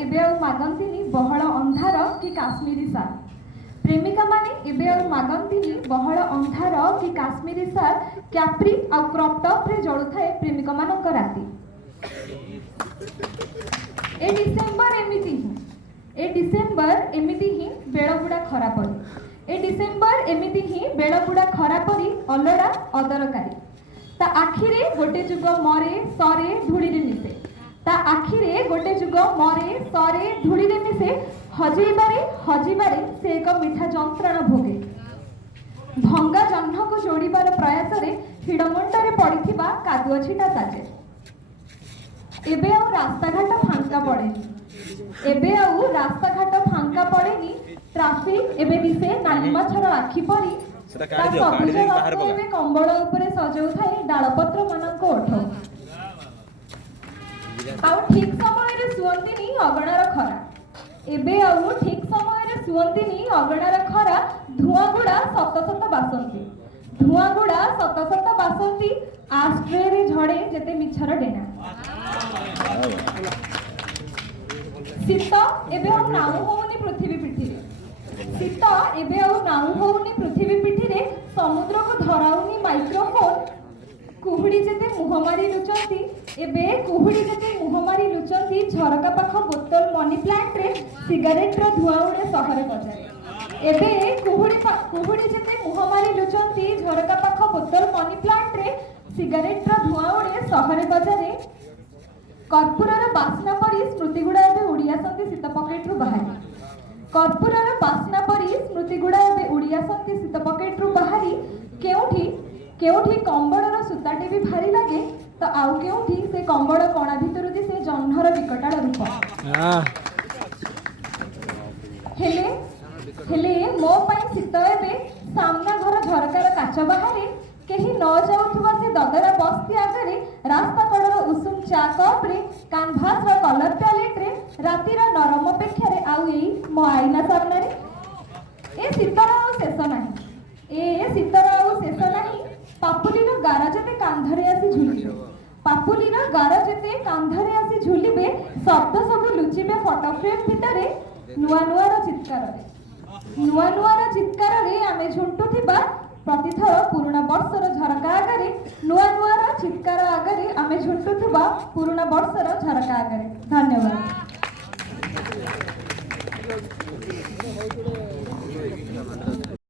एबे आउ मागंतिनी बहळ अंधार कि काश्मीरी सार। प्रेमिका माने एबे आउ मागंतिनी बहळ अंधार कि काश्मीरी सार। कैप्री आ क्रॉप टॉप रे जळु थाए प्रेमिका मानक राती। ए डिसेंबर एमिति ही बेळगुडा खरा पड़ी। ए डिसेंबर एमिति ही बेळगुडा खरा पड़ी अलड़ा अदरकारी। ता आखिरे गोटे जुग मरे सरे धूली रे मिसे। ता आखिरे गोटे जुग मरे सरे धूली रे मिसे। हजिबारे से एक मिठा जंत्रणा भोगे। भंगा जह्न को जोड़ीबार प्रयास रे हिडमुंडरे पड़िथिबा कादुआ छिटा साजे। एबे आउ रास्ता घाट फांका पड़ेनी। एबे आउ रास्ता घाट फांका पड़ेनी। ट्राफिक एबे दिसे नाली माछर आखि परी। कंबल उपरे सजाउथाए डालपत्र मानक ओठ। आउ ठीक समय रे सुअंतिनी अगणार खरा। एबे आउ ठीक समय रे सुअंतिनी अगणार खरा। धुआं गुड़ा सत सत बासंती। धुआं गुड़ा सत सत बासंती। आस्ट्रे रे झड़े जेते मिछर डेना। शीत एबे आउ नाउ होउनी पृथ्वी पिठिरे। शीत एबे आउ नाउ होउनी पृथ्वी पिठिरे। समुद्र को धराउनी माइक्रोफोन। कुहुड़ी जेते मुह मारी लुचंती। एबे कुहुड़ी जेते मुह मारी लुचंती। झरका पाख बोतल मनी प्लांट रे सिगारेट रो धुआं उड़े शहर बजारे। एबे कुहुड़ी जेते मुह मारी लुचंती। झरका पाख बोतल मनी प्लांट रे सिगारेट रो धुआं उड़े शहर बजारे। कर्पूरर बास्ना परी स्मृति गुड़ा एबे उड़ी आसंती शीत पकेट रु बाहरी। कर्पूरर बास्ना परी स्मृति गुड़ा एबे उड़ी आसंती शीत पकेट रु बाहरी। केउठी कंबळर सुताटे भी भारी लागे तो आउ केउठी से कंबळ कणा भितरु दिसे जह्नर विकटाळ रूप। हेले मो पई शीत एबे सामना घर झरकार काच बाहरे। केही न जाउथुवा से ददरा बस्ती आगरे। रास्ता कड़र उषुम चा कप रे कानभास रो कलर पैलेट रे रातिर नरम अपेक्षा रे आउ एई मो आईना सामने रे। ए शीतर आउ शेष नाही। ए शीतर आउ शेष नाही। पापुलीर गारा जेते कांधरे आसी झुलिबे। पापुलीर गारा जेते कांधरे आसी झुलिबे। शब्द सब लुचिबे फोटो फ्रेम भितरे। नुआ नुआर चित्कार रे। नुआ नुआर चित्कार रे आमे झुंटुथिबा प्रतिथर पुराणा वर्षर झरका आगरे। नुआ नुआर चित्कार आगरे आमे झुंटुथिबा पुराणा वर्षर झरका आगरे। धन्यवाद।